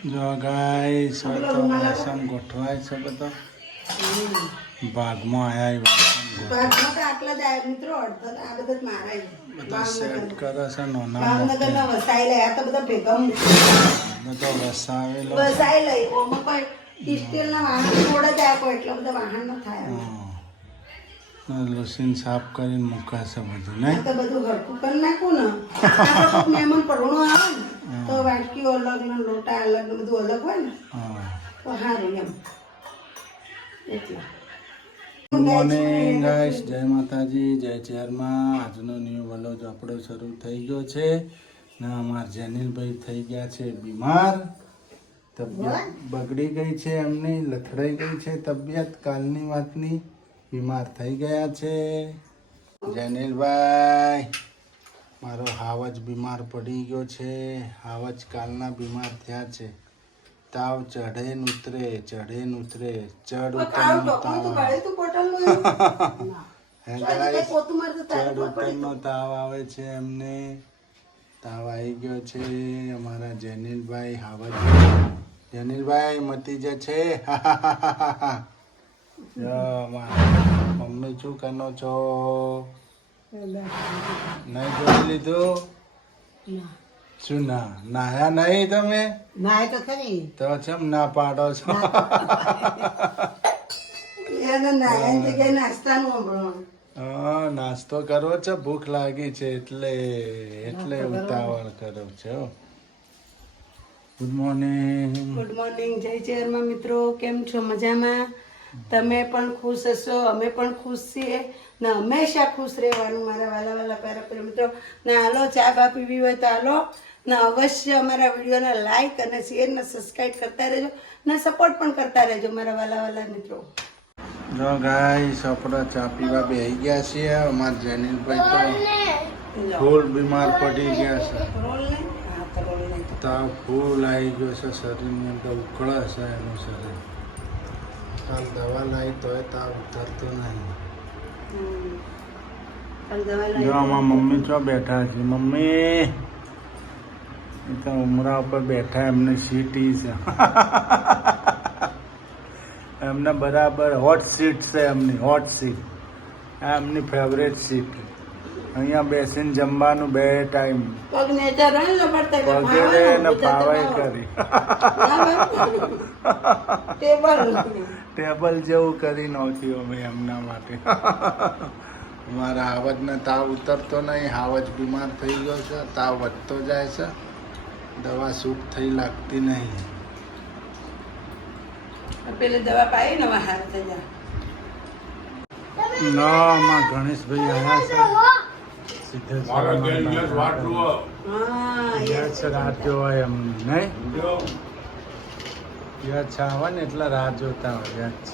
જો ગાઈસ તો વાસણ ગોઠવાય છે બધા ભાગમાં આયા ભાગમાં તો આટલા જ આયા મિત્રો અડધો આ બધા જ મારા બધા સેટ કરે છે નાના ભાવનગરના વસાઈ લઈ આ તો બધા ભેગા બધો વસાવેલો વસાઈ લઈ ઓમાં કોઈ સ્ટીલના વાહન થોડા જ આપ્યો એટલે બધા વાહન ન થાય લસીન સાફ કરીને મૂકાશે બધું નહીં તો બધું હરખું કરી નાખું ને આપણે કોઈક મહેમાન પરણો આવે ને તો વાટકીઓ અલગ ને લોટા અલગ ને બધું અલગ હોય ને તો સારું એમ એટલે ગુડ મોર્નિંગ ગાઈસ જય માતાજી જય ચેરમાં આજનો ન્યૂ વ્લોગ આપણો શરૂ થઈ ગયો છે ને અમારા જેનિલભાઈ થઈ ગયા છે બીમાર તબિયત બગડી ગઈ છે એમની લથડાઈ ગઈ છે તબિયત કાલની વાતની બીમાર થઈ ગયા છે જેનિલભાઈ મારો હાવજ બીમાર પડી ગયો છે હાવજ કાલના બીમાર થયા છે તાવ ચઢે ને ઉતરે ચઢે ને ઉતરે ચડ ઉતરનો તાવ ચડ ઉતરનો તાવ આવે છે એમને તાવ આવી ગયો છે અમારા જેનિલભાઈ હાવજ જેનિલભાઈ મતી જ છે મમ્મી શું કરનો છો નહીં જોઈ લીધું શું ના નાયા નહીં તમે નાય તો ખરી તો ચમ ના પાડો છો એને નાયની જગ્યાએ નાસ્તાનું હંભળવાનું હા નાસ્તો કરવો છે ભૂખ લાગી છે એટલે ઉતાવળ કરો છો ગુડ મોર્નિંગ ગુડ મોર્નિંગ જય ચેરમાં મિત્રો કેમ છો મજામાં તમે પણ ખુશ હશો અમે પણ ખુશ છીએ ને હંમેશા ખુશ રહેવાનું મારા વાલા વાલા પ્યારા મિત્રો ને હાલો ચા બા પીવી હોય તો હાલો ને અવશ્ય અમારા વિડીયોને લાઈક અને શેર ને સબસ્ક્રાઈબ કરતા રહેજો ને સપોર્ટ પણ કરતા રહેજો મારા વાલા વાલા મિત્રો જો ગાઈસ આપણે ચા પીવા બેસી ગયા છીએ અમારા જેનિલભાઈ તો ફૂલ બીમાર પડી ગયા છે તાવ ફૂલ આવી ગયો છે શરીરની અંદર ઉકળે છે એનું શરીર કાલ દવા લાવી તોય તાવ ઉતરતો નહીં જો આમાં મમ્મી ચો બેઠા છે મમ્મી એ તો ઉમરા ઉપર બેઠા એમને સીટી છે એમને બરાબર હોટ સીટ છે એમની હોટ સીટ આ એમની ફેવરેટ સીટ અહીંયા બેસીને જમવાનું બે ટાઈમ પગેરે ને પાવાય કરી ટેબલ જેવું કરી નાખ્યું અમે એમના માટે અમારા હાવજને તાવ ઉતરતો નહીં હાવજ બીમાર થઈ ગયો છે તાવ વધતો જાય છે દવા સૂટ થઈ લાગતી નહીં પેલી દવા પાઈ ને હાર થઈ જાય ના માં ગણેશભાઈ આવ્યા છે સીધે રાત જોવાય એમની નહીં યાદ છે આવે ને એટલે રાહ જોતા હોય યાદ છે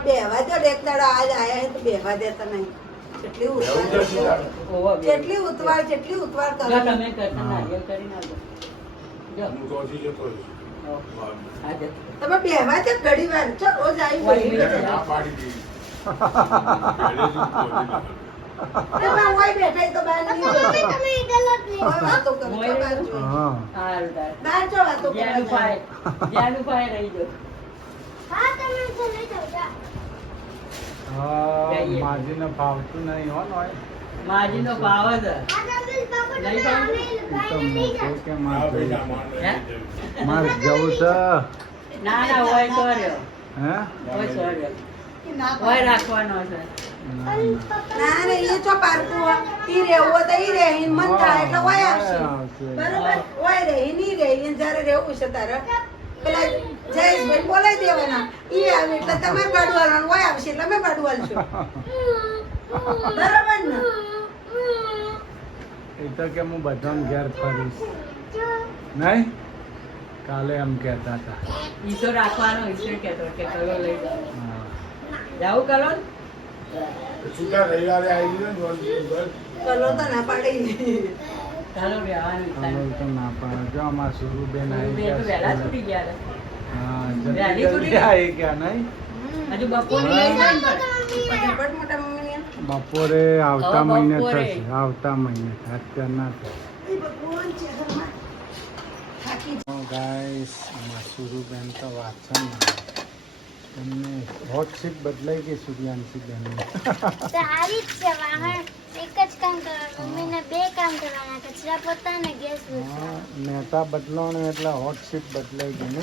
બેહવા દો એક દાડો આજ આયા તો બેહવા દેતા નહીં જેટલી ઉતવાર કરો તમે બેહવા દો ઘડી વાર ચો રોજ આવી બેઠા તો બહાર વાતો કરો બહાર ચો વાતો માજીને ભાવતું નહીં હો ને માજીનો ભાવ જ મારે જવું છે ના હોય તો રહ્યો હે હોય રાખવાનો છે ના રે એ ચો પારતું હોય ઈ રેવું તો ઈ રે મન થાય એટલે હોય આવશે બરોબર હોય રે ઈ રે જ્યારે રહેવું છે તારે પેલા જયેશભાઈ બોલાવી દેવાના ઈ આવે એટલે તમારે બાડવાનું હોય આવશે એટલે અમે બાડવાલશું બરોબર ને એ તો કે હું બધાને ઘેર ફરીશ નહીં કાલે એમ કહેતા હતા ઈ તો રાખવાનો ઈશ્વર કહેતો કે કલો લઈ જાવ કલો છૂટા રવિવારે આવી ગયો કલો તો ના પાડી ચાલો રહેવાનું તો ના પાડે જો અમાર સુરુબેન આવી વહેલા છૂટી ગયા હા જલ્દી આવી ગયા નહીં હજુ બપોરની લઈ જાય ને ફટાફટ મોટા મમ્મી બપોરે આવતા હવે મહિને બપોરે. થશે, આવતા મહિને, અત્યાર ના થાય. એ ભગવાન છે ઘરમાં. થાકી ગાઈસ સુરુબેન તો વાંચન એમને હોટ સીટ બદલાઈ ગઈ સૂર્યાંશી બેન. સારી જ છે વાહન એક જ કામ કરવાનું મમ્મીને બે કામ કરવાના કચરા પોતા ને ગેસ નેતા બદલાણું એટલે હોટ સીટ બદલાઈ ગઈ ને.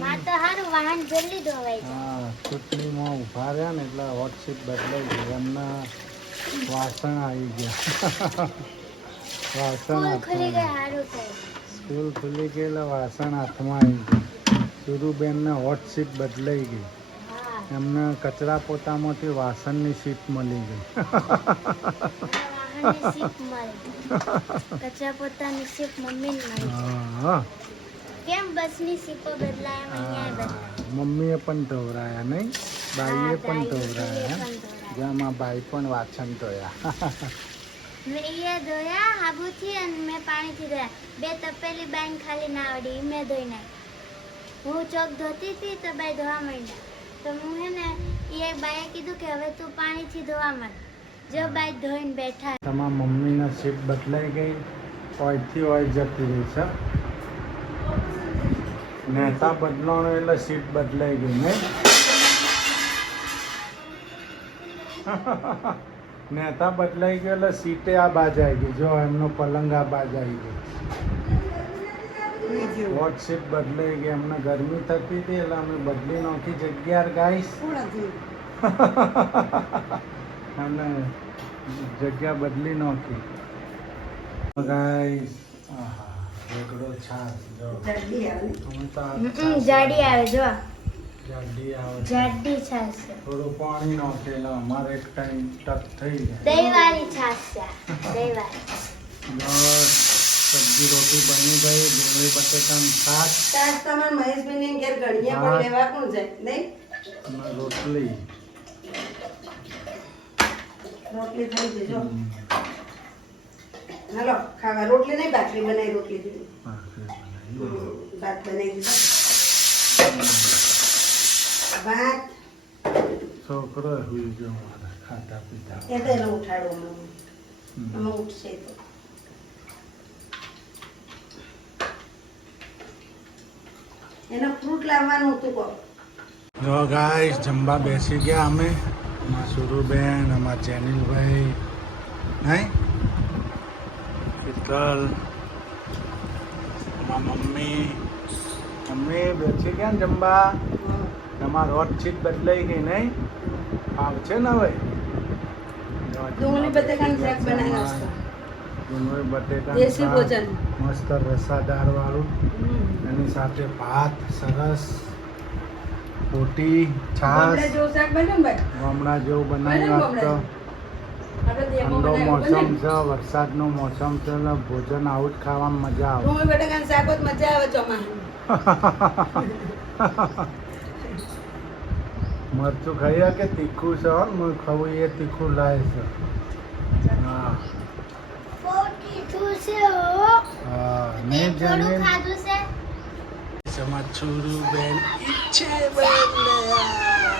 માં તો સારું વાહન જલ્દી ધોવાય છે હા, ચૂંટણીમાં ઊભા રહ્યા ને એટલે હોટ સીટ બદલાઈ ગઈ. એમના વાસણ આવી ગયા. વાસણ સ્કૂલ ખુલી ગઈ હાથમાં, સારું થાય સ્કૂલ ખુલી ગઈ એટલે વાસણ હાથમાં આવી ગયા. સુરુબેનને હોટ સીટ બદલાઈ ગઈ. હા એમને કચરા પોતામાંથી વાસણની સીટ મળી ગઈ. વાહનની સીપ મળે કચરા પોતાની સીપ મમ્મીને મળી હા, કેમ બસની સીપો બદલાય એમ અહીંયા બદલાય મમ્મીએ પણ ધોવરાયા નહીં, બાઈએ પણ હા, ધોવરાયા. પણ ધોવરાયા. જેમાં બાઈ પણ વાસણ ધોયા. મેં એ ધોયા હાબુથી અને મેં પાણીથી ધોયા બે તપેલી બાઈને ખાલી ના આવડી ઈ મેં ધોઈ નાખી હું ચોક ધોતી હતી તો બાઈ ધોવા માંડ્યા તો હું હે ને એ બાઈએ કીધું કે હવે તું પાણીથી ધોવા માંડ જો બાઈ ધોઈને બેઠા તમારા મમ્મીના સીટ બદલાઈ ગઈ, ઓયથી ઓય જતી રહી છે. નેતા બદલાણો એટલે સીટ બદલાઈ ગઈ નહીં. નેતા બદલાઈ ગયો એટલે સીટે આ બાજ આવી ગઈ. જો એમનો પલંગ આ બાજ આવી ગયો. હોટ સીટ બદલાઈ ગઈ. એમને ગરમી થતી હતી એટલે અમે બદલી નાખી જગ્યા ગાઈસ. અને જગ્યા બદલી નાખી ગાઈસ. રેગડો છાસ જો જલ્દી આવે ને. અમે તો આ જાડી આવે જો જાડી આવે છે. જાડી છાશ છે થોડું પાણી નાખેલા અમારે એક ટાઈમ ટક થઈ જાય. દહીં વાળી છાશ છે દહીં વાળી બસ સબ્જી રોટી બની ગઈ. ડુંગળી બટેકાનું શાક તાજ તમારે મહેશભાઈને ઘેર ગળિયા પણ લેવા કોણ જાય નહીં અને રોટલી. રોટલી થઈ જજો હાલો ખાવા રોટલી નહીં ભાખરી બનાવી રોટલી દીધી ભાત બનાવી દીધા ભાત છોકરો હુઈ ગયો મારા ખાતા પીતા. એ તો એને ઉઠાડો અમે ઉઠશે તો એને ફ્રૂટ લાવવાનું હતું કહો જો ગાઈસ જમવા બેસી ગયા અમે. અમારા સુરુબેન, અમારા જેનિલભાઈ, નહીં શીતલ, અમારા મમ્મી બેસી ગયા ને જમવા. તમારી હોટ સીટ બદલાઈ ગઈ નહીં, આવશે ને હવે. ડુંગળી બટેકાનું શાક બનાવી નાખો ડુંગળી બટેકા દેશી ભોજન મસ્ત રસાદાર વાળું. એની સાથે ભાત સરસ, રોટી, છાશ. આપણે જેવું શાક બન્યું ને ભાઈ ગામડા જેવું બનાવ્યું. આજ તો આપણે દેહમાં ઠંડો બનાવ્યું મોસમ બને. છે, વરસાદનો મોસમ છે એટલે ભોજન આવું જ ખાવામાં મજા આવે. ડુંગળી બટેકાનું શાક જ મજા આવે ચોમાસામાં મરચું ખાઈએ કે તીખું છે? હો ને હું ખાવું એ તીખું લાવે છે. હા હા નહીં જાણે ખાધું છે સમાજ છુરુ બેન ઈચ્છે બોલ્યા,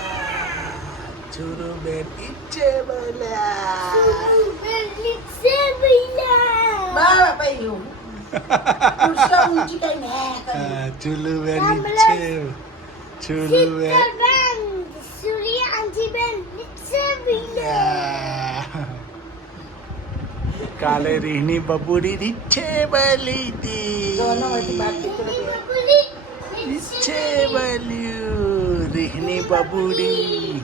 છુરુ બેન ઈચ્છે બોલ્યા. બાવા પાઈ ઉષા ઊંચી કઈ મે કરી ચુલુ બેન ઈચ્છે, ચુલુ બેન કાલે રીહની બબુડી રીછે બલી જોનો વતી હતી. બાકી તો રીછે બલ્યું રીહની બબુડી.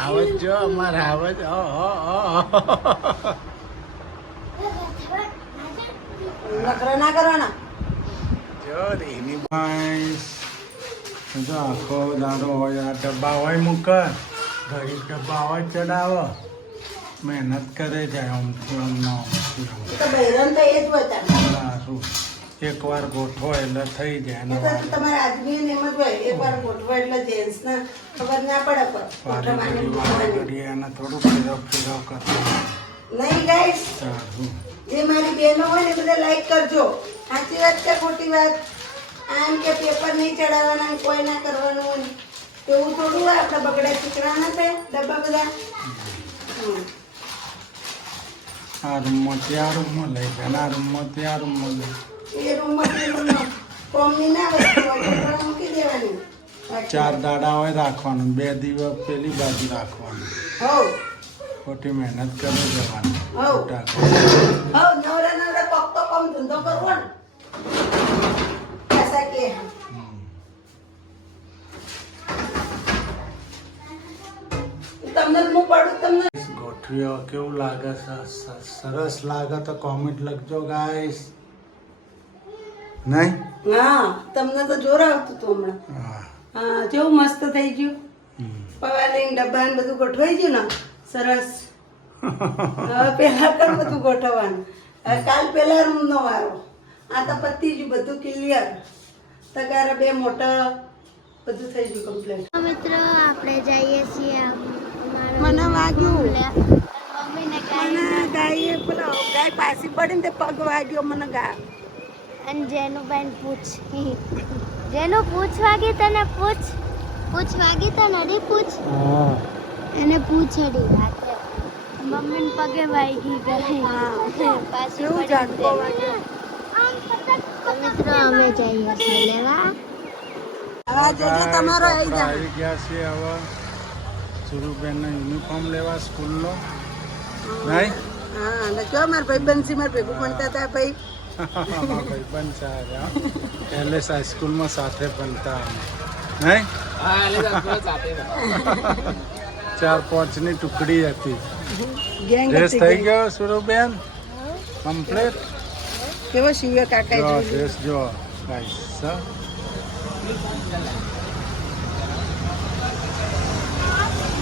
આવજ જો અમારે આવજ. નખરા ના કરવાના જો રીહની ભાઈ જો આખો દાડો હોય આ ડબ્બા હોય મૂક, ઘડી ડબ્બા હોય ચડાવો, મહેનત કરે જાય. આમથી આમનો એ તો બૈરન તો એ જ બતા શું એકવાર ગોઠવો એટલે થઈ જાય. એ તો તમારા આદમી ને એમ જ હોય એકવાર ગોઠવા એટલે જેન્ટ્સ ને ખબર ના પડે વારે ઘડી વારે ઘડી એને થોડું ફેરવ કરતું. નહીં ગાઈસ સારું. જે મારી બહેનો હોય ને બધા લાઈક કરજો. સાચી વાત છે ખોટી વાત? આમ કે પેપર નહીં ચડાવવાના ને કોઈ ના કરવાનું હોય ને. એવું થોડું હોય આપણે બગડા ચીકણા ના થાય ડબ્બા બધા. હમ. આ રૂમમાં ત્યાં રૂમમાં લઈ ગયા આ રૂમમાં ત્યાં રૂમમાં લઈ એ રૂમમાં કોમની ના વસ્તુ હોય તો મૂકી દેવાની. 4 દાડા હોય રાખવાનું 2 દિવસ પેલી બાજુ રાખવાનું હોવ ખોટી મહેનત કરી જવાની હોવ ખોટા હોવ નવરા નવરા કોક તો કોમ ધંધો કરવો ને. ऐसा કે તમને હું પડું તમને ગોઠવીઓ કેવું લાગે છે સરસ લાગે તો કોમેન્ટ લખજો ગાઈસ નહીં હા તમને તો જોર આવતું હતું હમણાં. હા હા જેવું મસ્ત થઈ ગયું. પવા લઈને ડબ્બા ને બધું ગોઠવાઈ ગયું ને સરસ. હવે પેલા કર બધું ગોઠવવાનું. હવે કાલ પેલા રૂમ નો વારો. આ તો પતી ગયું બધું ક્લિયર. તગારા 2 મોટા બધું થઈ ગયું કમ્પ્લીટ. મિત્રો આપણે જઈએ છીએ મને વાગ્યું. મમ્મીને મને ગાયે પેલો ગાય પાછી પડી ને તે પગ વાગ્યો મને ગા. અને જેનું બેન પૂછ જેનું પૂછ વાગી તને પૂછ વાગી તને અડી પૂછ એને પૂછડી રાતે મમ્મીને પગે વાગી ગઈ પાછી કેવું ઝાટકો વાગ્યો. તો મિત્રો અમે જઈએ છીએ લેવા આવા જોજો તમારો આવી જાય. આવી ગયા છે હવે સુરુબેનનો યુનિફોર્મ લેવા સ્કૂલનો નહીં હા અને જો મારા ભાઈબંધ છે મારા ભેગું ભણતા હતા ભાઈ. ભાઈબંધ છે એલએસ હાઈસ્કૂલમાં સાથે ભણતા અમે નહીં 4-5 ની ટુકડી હતી. ગેંગ ડ્રેસ હતી થઈ ગેંગ. ગયો સુરુબેન કમ્પ્લીટ કેવો શિવ્ય કાકા જો જોઈ ડ્રેસ જો ગાઈસ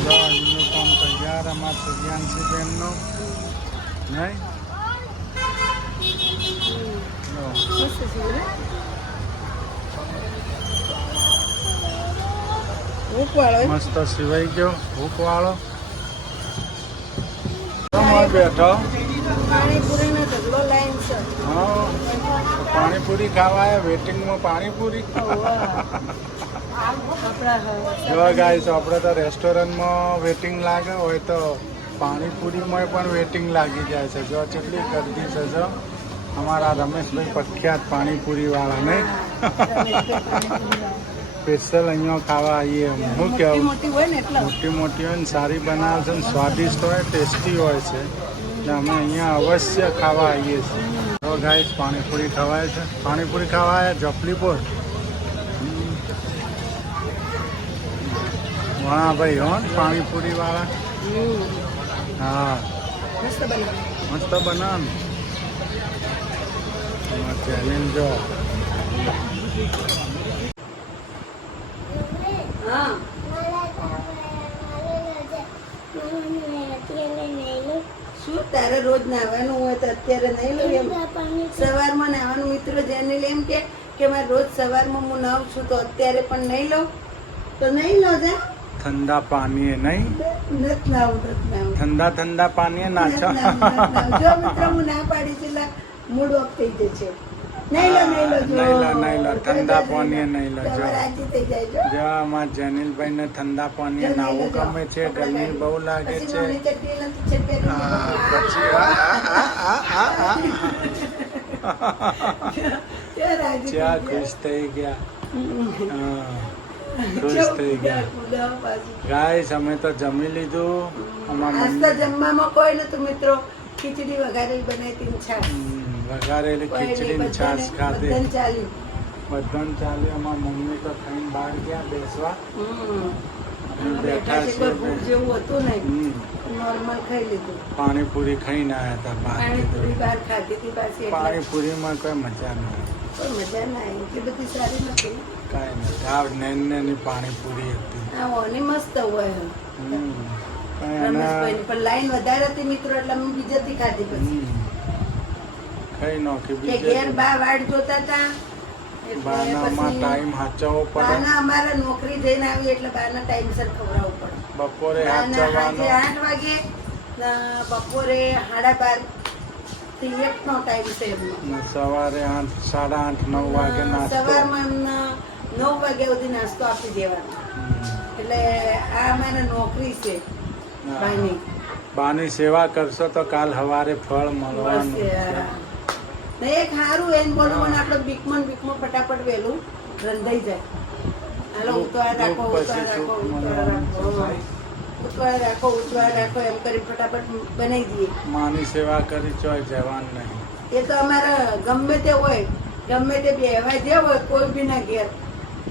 યુનિફોર્મ તૈયાર અમારા સૂર્યાંશી બેનનો નહીં જો. મસ્ત શિવ્ય. ભૂખ વાળો મસ્ત સિવાઈ ગયો ભૂખ વાળો બેઠો પાણીપુરી નો ઢગલો લાઈન છે. હા પાણીપુરી ખાવા વેટિંગમાં પાણીપુરી આપણા જો ગાઈસ આપણે તો રેસ્ટોરન્ટમાં વેટિંગ લાગે હોય તો પાણીપુરીમાં પણ વેટિંગ લાગી જાય છે જો કેટલી ગરદી છે જો અમારા રમેશભાઈ પ્રખ્યાત પાણીપુરી વાળા નહીં સ્પેશિયલ અહીંયા ખાવા આવીએ હું મોટી કેવું મોટી હોય ને એટલે મોટી મોટી હોય ને સારી બનાવે છે ને સ્વાદિષ્ટ હોય ટેસ્ટી હોય છે એટલે અમે અહીંયા અવશ્ય ખાવા આવીએ છીએ તો ગાઈસ પાણીપુરી ખવાય છે પાણીપુરી ખાવાય જપલીપુર વાહ ભાઈ હો પાણીપુરી વાળા હા મસ્ત બનાવે. મસ્ત બનાવ ચેલેન્જ જો હા શું તારે રોજ નાહવાનું હોય તો અત્યારે નહીં લો એમ સવારમાં નાહવાનું મિત્રો જેને એમ કે મારે રોજ સવારમાં હું નાહું છું તો અત્યારે પણ નહીં લઉં તો નહીં લો જા ઠંડા પાણીએ નહીં નથી નાહું ઠંડા પાણીએ નાચો જો મિત્રો હું ના પાડી છે એટલે મૂડ ઓફ થઈ જશે. નહીં લો જો. નહીં લો ઠંડા પાણીએ નહીં લો જો તમારે રાજી થઈ જાય જો. જો અમારા જનીલભાઈ ને ઠંડા પાણીએ નાવું ગમે છે ગરમી બહુ લાગે પછી છે મમ્મી ચટણી નથી છેકેલી. પછી જો રાજી થઈ ચા ગયા. ખુશ થઈ ગયા હા, ખુશ થઈ ગયા કુદાવ પાછું. ગાઈસ અમે તો જમી લીધું અમારા આજ તો જમવામાં કોઈ નતું મિત્રો. ખીચડી વઘારેલી બનાવી હતી છાશ. વઘારેલી ખીચડી ને છાશ ખાધી બધાને ચાલ્યું. બધાને ચાલ્યું અમારા મમ્મી તો ખાઈને બહાર ગયા બેસવા અમે બેઠા બેઠા છે કોઈ ભૂખ છીએ જેવું હતું નહીં. હમ. નોર્મલ ખાઈ લીધું. પાણીપુરી ખાઈને આવ્યા હતા બહાર પાણીપુરી બહાર ખાધી હતી પાછી એટલે પાણીપુરીમાં કોઈ મજા ન આવે કોઈ મજા ના આવી. એટલી બધી સારી નથી. કાંઈ નથી આ નાની પાણીપુરી હતી આ ઓની મસ્ત હોય હમ. કાંઈ એના રમેશભાઈની પણ લાઈન વધારે હતી મિત્રો એટલે અમે બીજાથી ખાધી પછી હમ. ખાઈ નાખી કે ઘેર બીજે બા વાડ જોતા હતા એટલે બાનામાં પછી ટાઈમ હાચવવો પડે બાના અમારે નોકરી જઈને આવી એટલે બાના ટાઈમસર ખવડાવવું પડે. બપોરે બાના હાચવવાનો સાંજે 8 વાગે બપોરે 12:30 થી 1 નો ટાઈમ છે એમનો. ને સવારે 8, 8:30, 9 વાગે નાસ્તો. સવારમાં એમને 9 વાગ્યા સુધી નાસ્તો આપી દેવાનો. એટલે આ અમારે નોકરી છે બાની. બાની સેવા કરશો તો કાલ સવારે ફળ મળવાનું. ને એક સારું એમ બોલો મને આપણે બીકમાં ફટાફટ વહેલું રંધાઈ જાય. હાલો ઉતવાળ રાખો એમ કરી ફટાફટ બનાવી દઈએ. માની સેવા કરી ચોય જવાનું નહીં. એ તો અમારે ગમે તે હોય, ગમે તે બેહવા જે હોય કોઈ બી ના ઘેર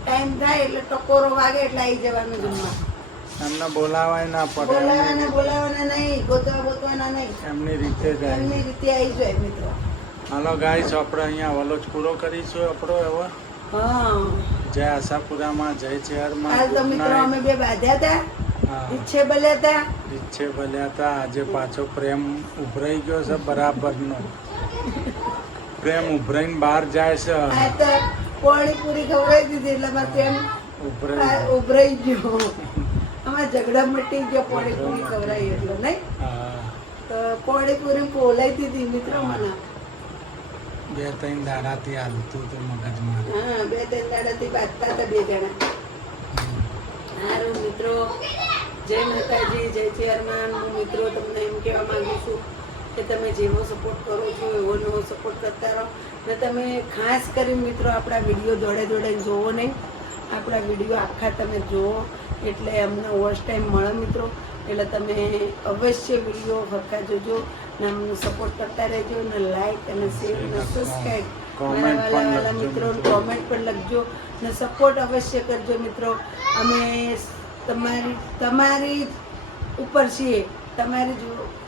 ટાઈમ થાય એટલે ટકોરો વાગે એટલે આવી જવાનું જમવા. એમને બોલાવાય ના પડે. બોલાવાના નહીં, ગોતવાના નહીં, એમની રીતે જાય. એમની રીતે આવી જાય મિત્રો. હાલો ગાઈસ, આપણે અહીંયા વલોચ પૂરો કરીશું આપણો હવે. હા જય આશાપુરામાં, જય ચેરમાં. હાલ તો મિત્રો અમે બે બાંધ્યા હતા, ઈચ્છે બલ્યા હતા. ઈચ્છે બલ્યા હતા. આજે પાછો પ્રેમ ઉભરાઈ ગયો છે બરાબરનો. પ્રેમ ઉભરાઈને બહાર જાય છે. આ તો પોણી પૂરી ખવડાવી દીધી એટલે મારે પ્રેમ ઉભરાઈ ગયો. અમારે ઝઘડા મટી ગયો પોણી પૂરી ખવડાવી એટલે નહીં. તો પોણી પૂરી પોલાઈ દીધી મિત્રો મને. 2-3 દાડાથી હાલતું હતું મગજમાં. હા 2-3 દાડાથી બાંધતા હતા બે જણા. સારું મિત્રો, જય માતાજી, જય ચેરમાન. હું મિત્રો તમને એમ કહેવા માંગુ છું કે તમે જેવો સપોર્ટ કરો છો એવો નવો સપોર્ટ કરતા રહો. ને તમે ખાસ કરી મિત્રો આપણા વિડીયો દોડે જોવો નહીં. આપણા વિડીયો આખા તમે જુઓ એટલે અમને વોચ ટાઈમ મળે મિત્રો. એટલે તમે અવશ્ય વિડીયો હરખા જોજો ને અમને સપોર્ટ કરતા રહેજો. ને લાઈક અને શેર અને સબસ્ક્રાઈબ મારા વાલા મિત્રો કોમેન્ટ પણ લખજો ને સપોર્ટ અવશ્ય કરજો મિત્રો. અમે તમારી ઉપર છીએ.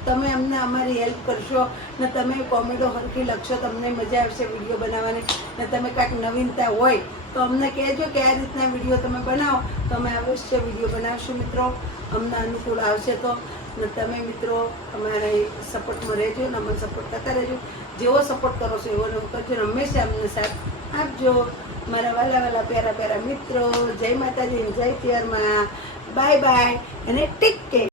તમે અમને અમારી હેલ્પ કરશો ને તમે કોમેન્ટો હરખી લખશો, તમને મજા આવશે વિડીયો બનાવવાની. ને તમે કાંઈક નવીનતા હોય તો અમને કહેજો કે આ રીતના વિડીયો તમે બનાવો તો અમે અવશ્ય વિડીયો બનાવશું મિત્રો. અમને અનુકૂળ આવશે તો. ને તમે મિત્રો અમારે સપોર્ટમાં રહેજો ને અમને સપોર્ટ કરતા રહેજો. જેવો સપોર્ટ કરો છો એવો કરજો ને હંમેશા અમને સાથ આપજો મારા વાલા પ્યારા મિત્રો. જય માતાજી, જય ચેરમાં. બાય બાય અને ટેક કેર.